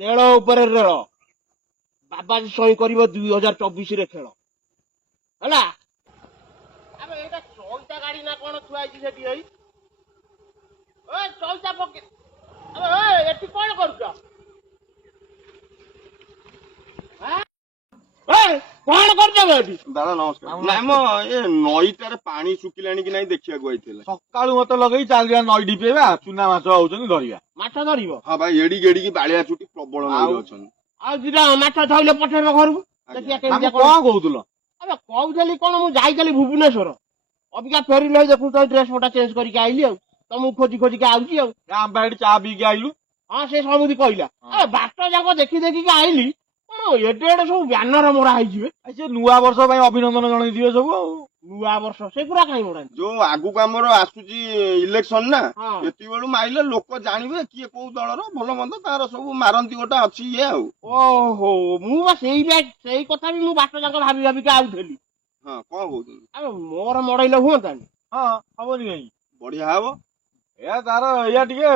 ରେଳ ଉପରେ ରେଳ ବାବାଜୀ ସହି କରିବ 2024 ଖେଳ ହେଲା। ଆବେ ଏଇଟା ଚଇତା ଗାଡି ନା କଣ ଥୁଆ ହେଇଛି ସେଠି? ଏଇ ଚଇତା ପକେଇ ଏଠି କଣ କରୁଛ? କଣ କରୁଛ ଏଠି? ଦାଦା ନମସ୍କାର। ନାଇଁ ମ ଏ ନଈଟାରେ ପାଣି ଶୁଖିଲାଣି କି ନାଇଁ ଦେଖିବାକୁ ଆଇଥିଲେ। ସକାଳୁ ମତେ ଲଗେଇ ଚାଲିବା ନଈ ଢିପେଇବା, ଚୁନା ମାଛ ହଉଛନ୍ତି ଧରିବା। ମାଛ ଧରିବ? ହଁ ଭାଇ ଏଡିକି ଏଡିକି ବାଳିଆ ଚୁଟି ପ୍ରବଳ ନଈରେ ଅଛନ୍ତି। ଆଉ ଦିଟା ମାଛ ଧଇଲେ ପଠେଇବ ଘରକୁ ଦେଖିବା କେମିତି କଣ କହୁଥିଲ? ଆବେ କହୁଥିଲି କଣ, ମୁଁ ଯାଇଥିଲି ଭୁବନେଶ୍ୱର, ଅବିକା ଫେରିଲେ ଦେଖୁଛ ଡ୍ରେସ ପଟା ଚେଞ୍ଜ କରିକି ଆଇଲି ଆଉ ତମକୁ ଖୋଜି ଖୋଜିକି ଆଉଛି ଆଉ। ଆମେ ଏଠି ଚା ପିଇକି ଆଇଲୁ। ହଁ ସେ ସମୁଦି କହିଲା। ବାଟ ଯାକ ଦେଖି ଦେଖିକି ଆଇଲି, କଣ ଏଡେ ଏଡେ ସବୁ ବ୍ୟାନର ମରା ହେଇଯିବେ। ସେ ନୂଆ ବର୍ଷ ପାଇଁ ଅଭିନନ୍ଦନ ଜଣେଇଥିବେ ସବୁ ଆଉ। ନୂଆ ବର୍ଷ ସେଗୁରା କାଇଁ ମରାନ୍ତି? ଯୋଉ ଆଗକୁ ଆମର ଆସୁଛି ଇଲେକ୍ସନ ନା, ଏତିକି ବେଳୁ ମାଇଲେ ଲୋକ ଜାଣିବେ କିଏ କୋଉ ଦଳର, ଭଲ ମନ୍ଦ ତାର ସବୁ ମାରନ୍ତି ଗୋଟେ ଅଛି ଇଏ ଆଉ। ଓହୋ, ମୁଁ ବା ସେଇ କଥା ବି ମୁଁ ବାଟ ଯାକ ଭାବି ଭାବିକି ଆଉଥିଲି। ହଁ କଣ କହୁଛନ୍ତି? ଆବେ ମୋର ମଡେଇଲେ ହୁଅନ୍ତାନି? ହଁ ହବନି କାହିଁକି, ବଢିଆ ହବ। ଏୟା ତାର ଏଇଆ ଟିକେ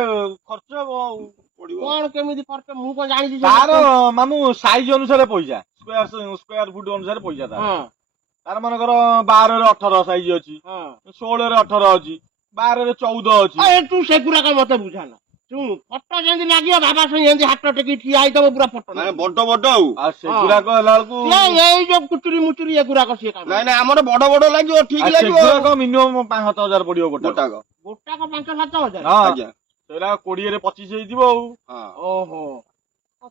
ଖର୍ଚ୍ଚ ହବ ଆଉ। କଣ କେମିତି ଖର୍ଚ୍ଚ ମୁଁ କଣ ଜାଣିଛି? ତାର ମାମୁଁ ସାଇଜ ଅନୁସାରେ ପଇସା, ସ୍କୋୟାର ଫୁଟ ଅନୁସାରେ ପଇସା ତାର। ତାର ମନେକର 12ରେ 18 ସାଇଜ ଅଛି, 16ରେ 18 ଅଛି, 12ରେ 14 ଅଛି। ତୁ ସେଗୁଡାକ ମତେ ବୁଝାନା। ଶୁଣୁ, ଫଟୋ ଯେମିତି ଲାଗିବ ବାବା ସଙ୍ଗେ ଯେମିତି ହାତ ଟେକି ଠିଆ ହେଇଥିବ ପୁରା ଫଟୋ ମାନେ ବଡ ବଡ ଆଉ ସେଗୁଡାକ ହେଲା ବେଳକୁ ଏଇ ଯୋଉ କୁଚୁରି ମୁଚୁରି ଏଗୁଡାକ ସିଏ କାମ। ନାଇଁ ନାଇଁ ଆମର ବଡ ବଡ ଲାଗିବ, ଠିକ ଲାଗିବ। ସେଗୁଡାକ ମିନିମମ୍ 5-7 ହଜାର ପଡିବ ଗୋଟାକ। ଗୋଟାକ 5-7 ହଜାର? ଆଜ୍ଞା ସେଗୁଡା 20ରେ 25 ହେଇଯିବ ଆଉ। ଓହୋ,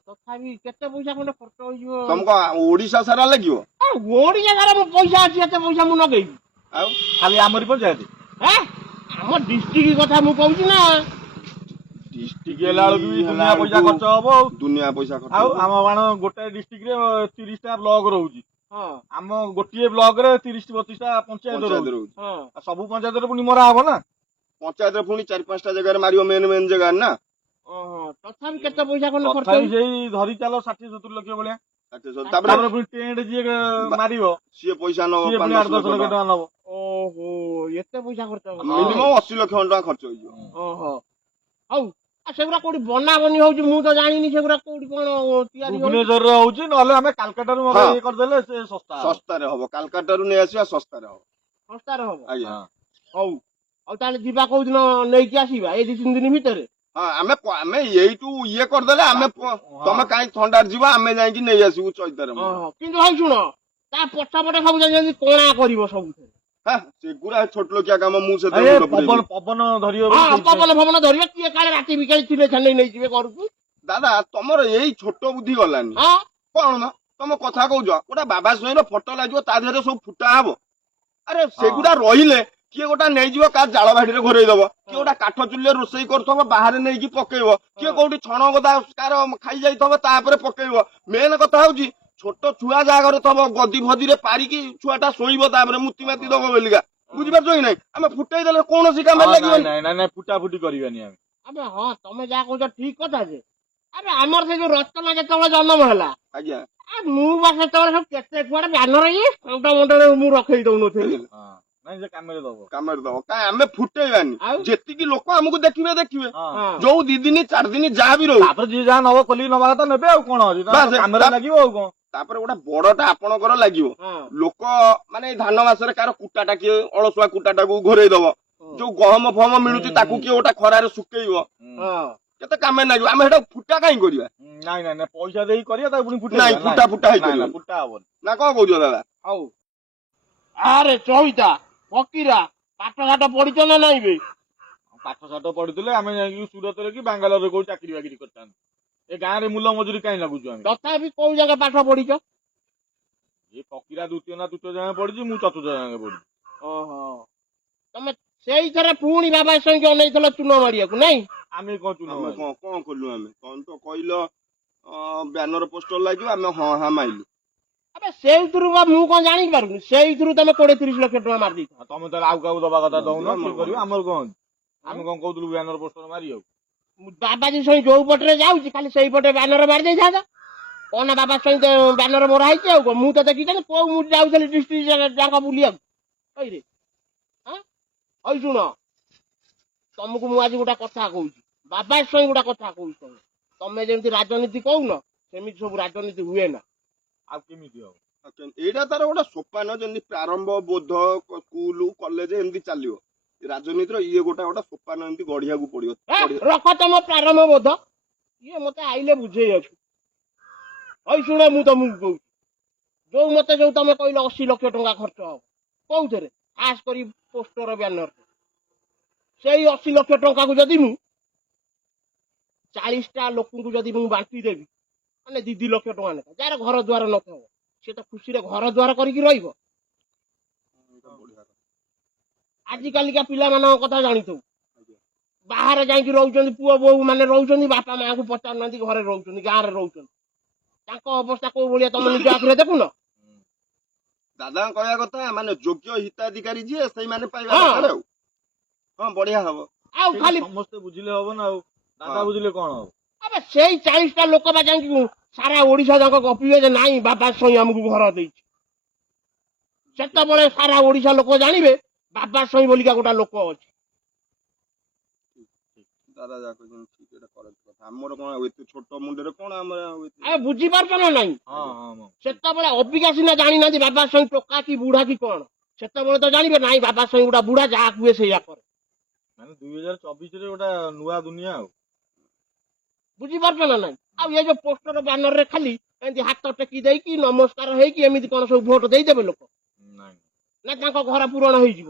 ତଥାପି କେତେ ପଇସା ଖଣ୍ଡେ ଖର୍ଚ୍ଚ ହେଇଯିବ? ତମକୁ ଓଡିଶା ସାରା ଲାଗିବ? ଓଡିଶା ସାରା ମୋ ପଇସା ଅଛି, ଏତେ ପଇସା ମୁଁ ଲଗେଇବି? ଆଉ ଖାଲି ଆମରି ପଞ୍ଚାୟତ? ଆମ ଡିଷ୍ଟ୍ରିକ୍ଟ କଥା ମୁଁ କହୁଛି ନା। ଡିଷ୍ଟ୍ରିକ୍ଟ ହେଲା ବେଳକୁ ବି ଦୁନିଆ ପଇସା ଖର୍ଚ୍ଚ ହବ ଆଉ। ଦୁନିଆ ପଇସା ଖର୍ଚ୍ଚ ଆଉ ହବ। ଆମ ବାଣ ଗୋଟେ ଡିଷ୍ଟ୍ରିକ୍ଟରେ 30ଟା ବ୍ଲକ ରହୁଛି। ଆମ ଗୋଟିଏ ବ୍ଲକରେ 30-32ଟା ପଞ୍ଚାୟତ ରହୁଛି। ସବୁ ପଞ୍ଚାୟତରେ ପୁଣି ମରା ହବ ନା। ପଞ୍ଚାୟତରେ ପୁଣି 4-5ଟା ଜାଗାରେ ମାରିବ, ମେନ୍ ଜାଗାରେ ନା। ତଥାପି କେତେ ପଇସା ଖଣ୍ଡେ ଖର୍ଚ୍ଚ? ତଥାପି ସେଇ ଧରି ଚାଲ 60-70 ଲକ୍ଷ ଭଳିଆ। ତାପରେ ପୁଣି ଟେଣ୍ଟ ଯିଏ ମାରିବ ସିଏ ପଇସା ନବ, ସିଏ ପୁଣି 8-10 ଲକ୍ଷ ଟଙ୍କା ନବ। ଓହୋ, ଏତେ ପଇସା ଖର୍ଚ୍ଚ ହବ? ମିନିମମ୍ 80 ଲକ୍ଷ ଟଙ୍କା ଖର୍ଚ୍ଚ ହେଇଯିବ। ଓହୋ, ହଉ। ସେଗୁରା କୋଉଠି ବନାବନି ହଉଛି ମୁଁ ତ ଜାଣିନି। ସେଗୁରା କୋଉଠି କଣ ତିଆରି ହଉଛି? ଭୁବନେଶ୍ୱରରେ ହଉଛି, ନହେଲେ ଆମେ କାଲକାଟାରୁ ଇଏ କରିଦେଲେ ସେ ଶସ୍ତାରେ ହବ। କାଲକାଟାରୁ ନେଇ ଆସିବା, ଶସ୍ତାରେ ହବ। ଶସ୍ତାରେ ହବ? ଆଜ୍ଞା। ହଉ ଆଉ ତାହେଲେ ଯିବା କୋଉଦିନ ନେଇକି ଆସିବା? ଏଇ 2-3 ଦିନ ଭିତରେ? ହଁ, ଆମେ ଏଇଠୁ ଇଏ କରିଦେଲେ ତମେ କାହିଁ ଥଣ୍ଡାରେ ଯିବ, ଆମେ ଯାଇକି ନେଇ ଆସିବୁ ଚୈତାରେ। କିନ୍ତୁ ଭାଇ ଶୁଣ, ତା ପଛପଟେ ସବୁ ଯେମିତି କଣା କରିବ ସବୁଥିରେ। ସେଗୁରା ଛୋଟ ଲୋକିଆ କାମ, ମୁଁ ସେଥିରେ ପବନ ଧରିବ। ପବନ ଫବନ ଧରିବ, କିଏ କାଳେ ରାତି ବିକାଳି ଥିଲେ ଛାନେଇ ନେଇଯିବେ ଘରକୁ। ଦାଦା ତମର ଏଇ ଛୋଟ ବୁଦ୍ଧି ଗଲାନି। କଣ ତମ କଥା କହୁଛ? ଗୋଟେ ବାବା ସ୍ୱାଇଁର ଫଟୋ ଲାଗିବ, ତା ଦେହରେ ସବୁ ଫୁଟା ହବ। ଆରେ ସେଗୁଡା ରହିଲେ କିଏ ଗୋଟା ନେଇଯିବ, କାହା ଜାଳ ଭାଡିରେ ଘୋରେଇ ଦବ, କିଏ ଗୋଟା କାଠ ଚୁଲିରେ ରୋଷେଇ କରୁଥିବ ବାହାରେ ନେଇକି ପକେଇବ, କିଏ କୋଉଠି ଛଣ ଗଦା କାର ଖାଇ ଯାଇଥିବ ତାପରେ ପକେଇବ। ମେନ୍ କଥା ହଉଛି, ଛୋଟ ଛୁଆ ଯାହା ଘରେ ଥବ ଗଦି ଫଦିରେ ପାରିକି ଛୁଆଟା ଶୋଇବ, ତାପରେ ମୁତି ମାତି ଦବ ବେଲିକା। ବୁଝିପାରୁଛ କି ନାଇଁ? ଆମେ ଫୁଟେଇ ଦେଲେ କୌଣସି କାମରେ ଲାଗିବନି। ନାଇଁ ଫୁଟା ଫୁଟି କରିବାନି ଆମେ। ହଁ, ତମେ ଯାହା କହୁଛ ଠିକ କଥା ଯେ। ଆରେ ଆମର ସେ ଯୋଉ ରଚନା ଯେତେବେଳେ ଜନ୍ମ ହେଲା, ଆଜ୍ଞା, ମୁଁ ବା ସେତେବେଳେ ସବୁ କେତେ କୁଆଡେ ବ୍ୟାନର ମୁଣ୍ଡରେ ମୁଁ ରଖେଇ ଦଉନଥିଲି। ନାଇଁ ସେ କାମରେ ଦବ। କାଇଁ ଆମେ ଫୁଟେଇବାନି? ଯେତିକି ଲୋକ ଆମକୁ ଦେଖିବେ ଯୋଉ 2 ଦିନ 4 ଦିନ ଯାହା ବି ରହୁ, ତାପରେ ଯିଏ ଯାହା ନବ ଖୋଲିକି ନବା କଥା ନେବେ ଆଉ କଣ ଅଛି, କାମରେ ଲାଗିବ ଆଉ କଣ। ତାପରେ ଗୋଟେ ବଡଟା ଆପଣଙ୍କର ଲାଗିବ। ଲୋକ ମାନେ ଏଇ ଧାନ ମାସରେ କାହାର କୁଟାଟା, କିଏ ଅଳସୁଆ କୁଟାଟାକୁ ଘୋରେଇ ଦବ, ଯୋଉ ଗହମ ଫହମ ମିଳୁଛି ତାକୁ କିଏ ଗୋଟେ ଖରାରେ ଶୁକେଇବ, କେତେ କାମରେ ଲାଗିବ। ଆମେ ସେଟା ଫୁଟା କାହିଁ କରିବା? ନାଇଁ ପଇସା ଦେଇ କରିବା, ତାକୁ ପୁଣି ଫୁଟା ହେଇପାରିବ ଫୁଟା ହବନି ନା। କଣ କହୁଛ ଦାଦା? ହଉ। ଆରେ ଚଇତା ଫକୀରା ପାଠ ସାଠ ପଢିଛ ନା ନାଇଁ ବେ? ପାଠ ସାଠ ପଢିଥିଲେ ଆମେ ଯାଇକି ସୁରତରେ କି ବାଙ୍ଗାଲୋରରେ କୋଉ ଚାକିରି ବାକିରି କରିଥାନ୍ତୁ। ଏ ଗାଁରେ ମୂଲ ମଜୁରୀ କାହିଁ ଲାଗୁଛୁ ଆମେ? ତଥାପି କୋଉ ଜାଗା ପାଠ ପଢିଛ? ଏ ଫକୀରା 2ୟ ନା 3ୟ ଯାଏଁ ପଢିଛି, ମୁଁ 4ର୍ଥ ଯାଏଁ ପଢିଛି। ଓହୋ, ତମେ ସେଇଥିରେ ପୁଣି ବାବା ସଙ୍ଗେ ଅନେଇଥିଲ ଚୂନ ମାରିବାକୁ ନାଇଁ? ଆମେ କଣ ଚୂନ କଣ କଲୁ? ଆମେ କଣ ତ କହିଲ ବ୍ୟାନର ପୋଷ୍ଟର ଲାଗିବ, ଆମେ ହଁ ମାଇଲୁ। ଆବେ ସେଇଥିରୁ ବା ମୁଁ କଣ ଜାଣିପାରୁନି, ସେଇଥିରୁ ତମେ 20-30 ଲକ୍ଷ ଟଙ୍କା ମାରିଦେଇଛ। ତମେ ତାହେଲେ ଆଉ କାହାକୁ ଦବା କଥା ଦଉନ, କିଏ କରିବ? ଆମର କଣ ଅଛି? ଆମେ କଣ କହୁଥିଲୁ ବ୍ୟାନର ପୋଷ୍ଟର ମାରିବାକୁ? ବାବାଜୀ ସହି ଯୋଉ ପଟରେ ଯାଉଛି ଖାଲି ସେଇପଟେ ବ୍ୟାନର ମାରି ଦେଇଥାନ୍ତା। କଣ ନା ବାବା ସହିତ ବ୍ୟାନର ମରା ହେଇଛି ଆଉ କଣ? ମୁଁ ତ ଦେଖିଥିଲି କୋଉ ମୁଁ ଯାଉଥିଲି ଡିଷ୍ଟ୍ରିକ୍ଟ ଯାକ ବୁଲିବାକୁ। ହଇ ଶୁଣ, ତମକୁ ମୁଁ ଆଜି ଗୋଟେ କଥା କହୁଛି, ବାବା ସହି ଗୋଟେ କଥା କହୁଛି। ତମେ ଯେମିତି ରାଜନୀତି କହୁନ ସେମିତି ସବୁ ରାଜନୀତି ହୁଏ ନା। ଆଉ କେମିତି ହବ? ଏଇଟା ତାର ଗୋଟେ ସୋପାନ, ଯେମିତି ପ୍ରାରମ୍ଭ ବୋଧ ସ୍କୁଲ କଲେଜ ଏମିତି ଚାଲିବ। ରାଜନୀତିର ଇଏ ଗୋଟେ ସୋପାନ ଏମିତି ଗଢିବାକୁ ପଡିବ। ରଖ ତମ ପ୍ରାରମ୍ଭ ବୋଧ, ଇଏ ମତେ ଆଇଲେ ବୁଝେଇ ଅଛୁ। ହଇ ଶୁଣ, ମୁଁ ତମକୁ କହୁଛି, ଯୋଉ ତମେ କହିଲ 80 ଲକ୍ଷ ଟଙ୍କା ଖର୍ଚ୍ଚ ହବ କୋଉଥିରେ, ଖାସ କରି ପୋଷ୍ଟର ବ୍ୟାନର, ସେଇ 80 ଲକ୍ଷ ଟଙ୍କାକୁ ଯଦି ମୁଁ 40ଟା ଲୋକଙ୍କୁ ଯଦି ମୁଁ ବାଣ୍ଟି ଦେବି, ମାନେ 2 ଲକ୍ଷ ଟଙ୍କା ଲେଖା, ଯାହାର ଘର ଦ୍ୱାର ନଥିବ ସେ ତ ଖୁସିରେ ଘର ଦ୍ୱାର କରିକି ରହିବ। ଆଜି କାଲିକା ପିଲାମାନଙ୍କ କଥା ଜାଣିଥିବୁ, ବାହାରେ ଯାଇକି ରହୁଛନ୍ତି, ପୁଅ ବୋହୂ ମାନେ ରହୁଛନ୍ତି, ବାପା ମାଆଙ୍କୁ ପଚାରୁନାହାନ୍ତି, ଘରେ ରହୁଛନ୍ତି, ଗାଁରେ ରହୁଛନ୍ତି। ତାଙ୍କ ଅବସ୍ଥା କୋଉ ଭଳିଆ ତମେ ନିଜ ଆଖିରେ ଦେଖୁନ? ଦାଦାଙ୍କ କହିବା କଥା ମାନେ ଯୋଗ୍ୟ ହିତାଧିକାରୀ ଯିଏ ସେଇମାନେ ପାଇବା ଦରକାର ଆଉ। ହଁ ବଢିଆ ହବ। ଆଉ ଖାଲି ସମସ୍ତେ ବୁଝିଲେ ହବ ନା, ଆଉ ଦାଦା ବୁଝିଲେ କଣ ହବ? ଆବେ ସେଇ 40ଟା ଲୋକ ବା ଯାଇକି ସାରା ଓଡିଶା ଯାକ ଗପିବେ ଯେ ନାଇଁ ବାବା ସ୍ୱାଇଁ ଆମକୁ ଘର ଦେଇଛି। ସେତେବେଳେ ସାରା ଓଡିଶା ଲୋକ ଜାଣିବେ ବାବା ସ୍ୱାଇଁ ବୋଲିକା ଗୋଟେ ଲୋକ ଅଛି। ଦାଦା ଯାହା କହିଛନ୍ତି ଠିକ, ଏଟା କରେକ୍ଟ କଥା। ଆମର କଣ ଆଉ ଏତେ ଛୋଟ ମୁଣ୍ଡରେ କଣ ଆମର ବୁଝିପାରୁଛ ନା ନାଇଁ? ସେତେବେଳେ ଅବିକା ସିନା ଜାଣିନାହାନ୍ତି ବାବା ସ୍ୱାଇଁ ଟୋକା କି ବୁଢା କି କଣ, ସେତେବେଳେ ତ ଜାଣିବେ ନାଇଁ ବାବା ସ୍ୱାଇଁ ଗୋଟେ ବୁଢା, ଯାହା କୁହେ ସେଇଆ କରେ। ମାନେ 2024ରେ ଗୋଟେ ନୂଆ ଦୁନିଆ ଆଉ। ବୁଝିପାରୁଛ ନା ନାଇଁ? ଆଉ ଏ ଯୋଉ ପୋଷ୍ଟର ବ୍ୟାନର ରେ ଖାଲି ଏମିତି ହାତ ଟେକି ଦେଇକି ନମସ୍କାର ହେଇକି ଏମିତି କଣ ସବୁ ଭୋଟ ଦେଇଦେବେ ଲୋକ? ନା ତାଙ୍କ ଘର ପୂରଣ ହେଇଯିବ?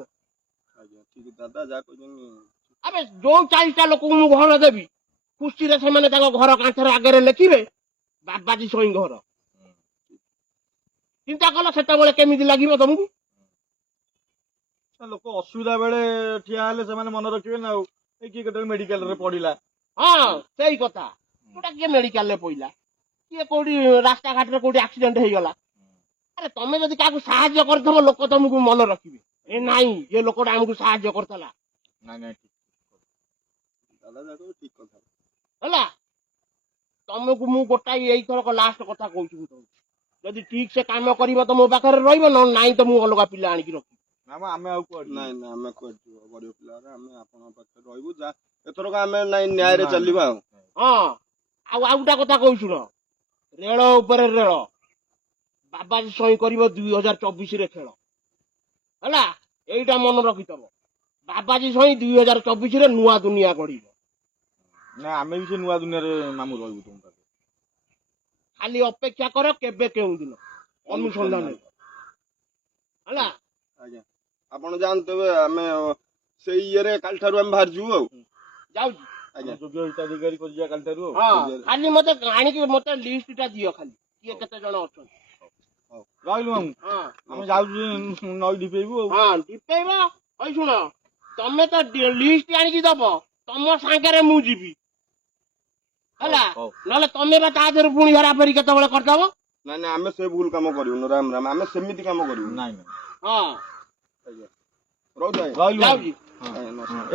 ଦାଦା ଯାହା କହିଛନ୍ତି। ଆବେ ଯୋଉ 40ଟା ଲୋକଙ୍କୁ ମୁଁ ଘର ଦେବି, ଖୁସିରେ ସେମାନେ ତାଙ୍କ ଘର କାନ୍ଥରେ ଆଗରେ ଲେଖିବେ ବାବାଜୀ ସ୍ୱାଇଁ ଘର। ଚିନ୍ତା କଲ ସେତେବେଳେ କେମିତି ଲାଗିବ ତମକୁ? ଲୋକ ଅସୁବିଧା ବେଳେ ଠିଆ ହେଲେ ସେମାନେ ମନେ ରଖିବେ ନା, ଆଉ କିଏ କେତେବେଳେ ମେଡିକାଲରେ ପଡିଲା। ହଁ ସେଇ କଥା, ଯୋଉଟା କିଏ ମେଡିକାଲରେ ପଇଲା, କିଏ କୋଉଠି ରାସ୍ତାଘାଟରେ କୋଉଠି ଆକ୍ସିଡେଣ୍ଟ ହେଇଗଲା, ଆରେ ତମେ ଯଦି କାହାକୁ ସାହାଯ୍ୟ କରିଥିବ ଲୋକ ତମକୁ ମନେ ରଖିବେ, ଏ ନାଇଁ ଏ ଲୋକଟା ଆମକୁ ସାହାଯ୍ୟ କରିଥିଲା। ହେଲା, ତମକୁ ମୁଁ ଗୋଟାଏ ଏଇଥରକ ଲାଷ୍ଟ କଥା କହୁଛି, ଯଦି ଠିକ ସେ କାମ କରିବ ତ ମୋ ପାଖରେ ରହିବ, ନହେଲେ ନାଇଁ ତ ମୁଁ ଅଲଗା ପିଲା ଆଣିକି ରଖିବି। ଆମେ ଆଉ କୁଆଡେ ନାଇଁ ନାଇଁ ଆମେ କୁଆଡେ ଯିବ, ଗରିବ ପିଲା ଆମେ ଆପଣଙ୍କ ପାଖରେ ରହିବୁ। ଯା ଏଥରକ ଆମେ ନାଇଁ ନ୍ୟାୟରେ ଚାଲିବା ଆଉ। ହଁ, ଆଉ ଗୋଟେ କଥା କହୁଛୁ ଶୁଣ, ରେଳ ଉପରେ ରେଳ ବାବାଜୀ ସ୍ୱାଇଁ କରିବ 2024ରେ ଖେଳ। ହେଲା, ଏଇଟା ମନେ ରଖିଥବ, ବାବାଜୀ ସ୍ୱାଇଁ 2024ରେ ନୂଆ ଦୁନିଆ ଗଢିବ। ନା ଆମେ ବି ସେ ନୂଆ ଦୁନିଆରେ ମାମୁଁ ରହିବୁ ତୁମ ପାଖରେ। ଖାଲି ଅପେକ୍ଷା କର, କେବେ କେଉଁ ଦିନ ଅନୁସନ୍ଧାନ ହେଲା। ଆଜ୍ଞା ଆପଣ ଜାଣିଥିବେ, ଆମେ ସେଇ ଇଏରେ କାଲିଠାରୁ ଆମେ ବାହାରିଯିବୁ ଆଉ। ଯାଉଛି ଆଜ୍ଞା, ଯୋଗ୍ୟ ହିତାଧିକାରୀ କରିଯିବା କାଲିଠାରୁ ଆଉ। ଖାଲି ମତେ ଆଣିକି ମତେ ଲିଷ୍ଟ ଟା ଦିଅ, ଖାଲି କିଏ କେତେ ଜଣ ଅଛନ୍ତି। ରହିଲୁ ମାମୁଁ, ଆମେ ଯାଉଛୁ ନଈ ଢିପେଇବୁ ଆଉ। ହଁ ଢିପେଇବ। ହଇ ଶୁଣ, ତମେ ତ ଲିଷ୍ଟ ଆଣିକି ଦବ, ତମ ସାଙ୍ଗରେ ମୁଁ ଯିବି ହେଲା, ନହେଲେ ତମେ ବା ତା ଦେହରୁ ପୁଣି ହେରାଫେରି କେତେବେଳେ କରିଦବ। ନାଇଁ ନାଇଁ ଆମେ ସେ ଭୁଲ କାମ କରିବୁନି, ରାମ ରାମ, ଆମେ ସେମିତି କାମ କରିବୁ। ନାଇଁ ହଁ ଆଜ୍ଞା, ରହିଲୁ ଯାଉଛି।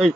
ଏଇ